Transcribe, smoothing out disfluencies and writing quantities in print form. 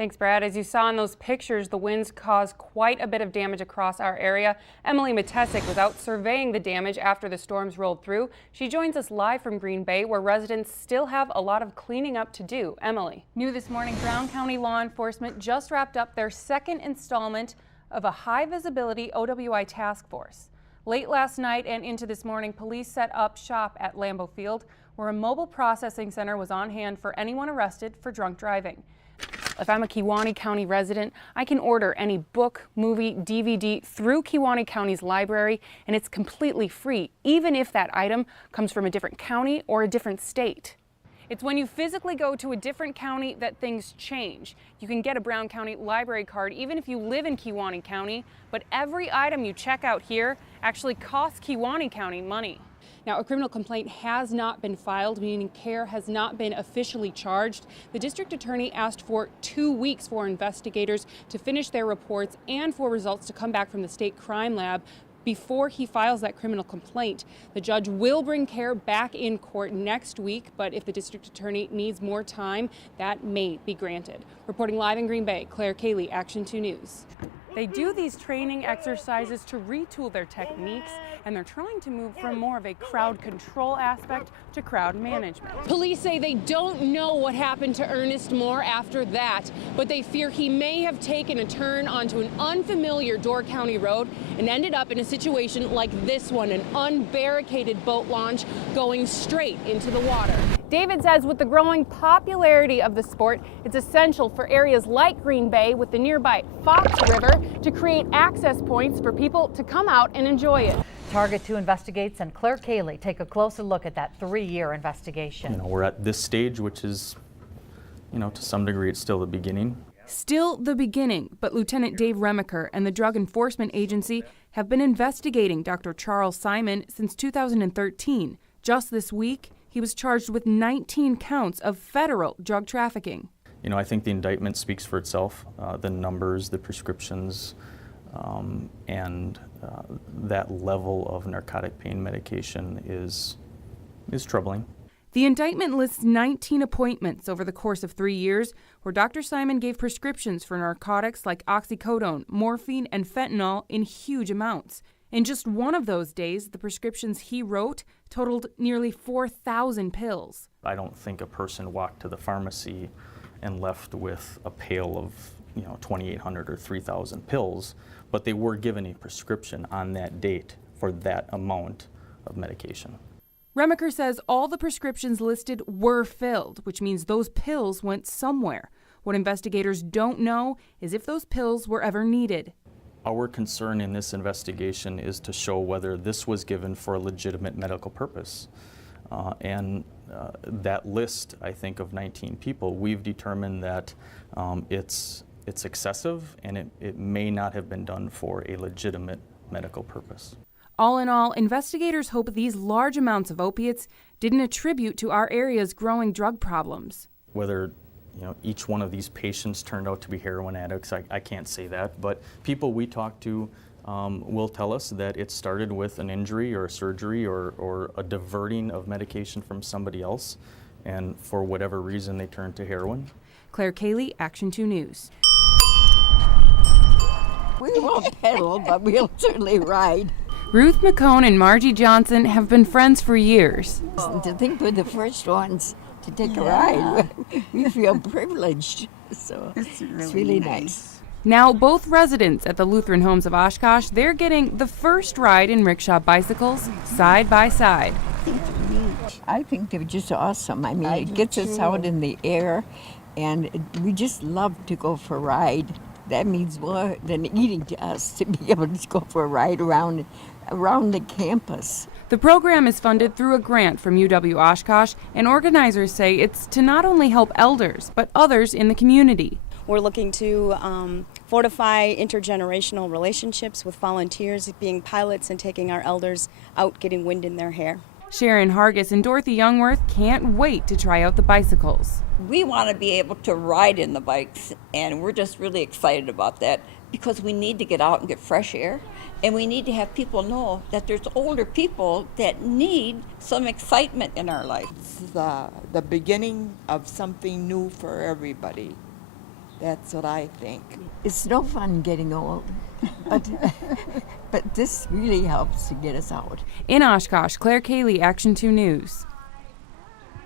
Thanks, Brad. As you saw in those pictures, the winds caused quite a bit of damage across our area. Emily Matesic was out surveying the damage after the storms rolled through. She joins us live from Green Bay, where residents still have a lot of cleaning up to do. Emily. New this morning, Brown County law enforcement just wrapped up their second installment of a high-visibility OWI task force. Late last night and into this morning, police set up shop at Lambeau Field, where a mobile processing center was on hand for anyone arrested for drunk driving. If I'm a Kewaunee County resident, I can order any book, movie, DVD through Kewaunee County's library, and it's completely free, even if that item comes from a different county or a different state. It's when you physically go to a different county that things change. You can get a Brown County library card even if you live in Kewaunee County, but every item you check out here actually costs Kewaunee County money. Now, a criminal complaint has not been filed, meaning CARE has not been officially charged. The district attorney asked for 2 weeks for investigators to finish their reports and for results to come back from the state crime lab before he files that criminal complaint. The judge will bring CARE back in court next week, but if the district attorney needs more time, that may be granted. Reporting live in Green Bay, Clare, Kaley, Action 2 News. They do these training exercises to retool their techniques, and they're trying to move from more of a crowd control aspect to crowd management. Police say they don't know what happened to Ernest Moore after that, but they fear he may have taken a turn onto an unfamiliar Door County road and ended up in a situation like this one, an unbarricaded boat launch going straight into the water. David says with the growing popularity of the sport, it's essential for areas like Green Bay with the nearby Fox River to create access points for people to come out and enjoy it. Target 2 investigates, and Clare, Kaley take a closer look at that 3-year investigation. We're at this stage, which is, to some degree, it's still the beginning. Still the beginning, but Lieutenant Dave Remaker and the Drug Enforcement Agency have been investigating Dr. Charles Simon since 2013. Just this week, he was charged with 19 counts of federal drug trafficking. I think the indictment speaks for itself. The numbers, the prescriptions, and that level of narcotic pain medication is troubling. The indictment lists 19 appointments over the course of 3 years where Dr. Simon gave prescriptions for narcotics like oxycodone, morphine, and fentanyl in huge amounts. In just one of those days, the prescriptions he wrote totaled nearly 4,000 pills. I don't think a person walked to the pharmacy and left with a pail of 2,800 or 3,000 pills, but they were given a prescription on that date for that amount of medication. Remaker says all the prescriptions listed were filled, which means those pills went somewhere. What investigators don't know is if those pills were ever needed. Our concern in this investigation is to show whether this was given for a legitimate medical purpose. That list, I think, of 19 people, we've determined that it's excessive and it may not have been done for a legitimate medical purpose. All in all, investigators hope these large amounts of opiates didn't attribute to our area's growing drug problems. Whether each one of these patients turned out to be heroin addicts, I can't say that, but people we talk to will tell us that it started with an injury or a surgery or a diverting of medication from somebody else, and for whatever reason they turned to heroin. Clare, Kaley, Action 2 News. We won't pedal, but we'll certainly ride. Ruth McCone and Margie Johnson have been friends for years. To think we're the first ones to take a ride, we feel privileged, so it's really nice. Now, both residents at the Lutheran Homes of Oshkosh, they're getting the first ride in rickshaw bicycles side by side. I think they're just awesome. I mean, it gets us out in the air, and we just love to go for a ride. That means more than eating to us, to be able to go for a ride around the campus. The program is funded through a grant from UW Oshkosh, and organizers say it's to not only help elders, but others in the community. We're looking to fortify intergenerational relationships with volunteers being pilots and taking our elders out getting wind in their hair. Sharon Hargis and Dorothy Youngworth can't wait to try out the bicycles. We want to be able to ride in the bikes, and we're just really excited about that because we need to get out and get fresh air, and we need to have people know that there's older people that need some excitement in our life. It's the beginning of something new for everybody. That's what I think. It's no fun getting old, but this really helps to get us out. In Oshkosh, Clare, Kaley, Action 2 News.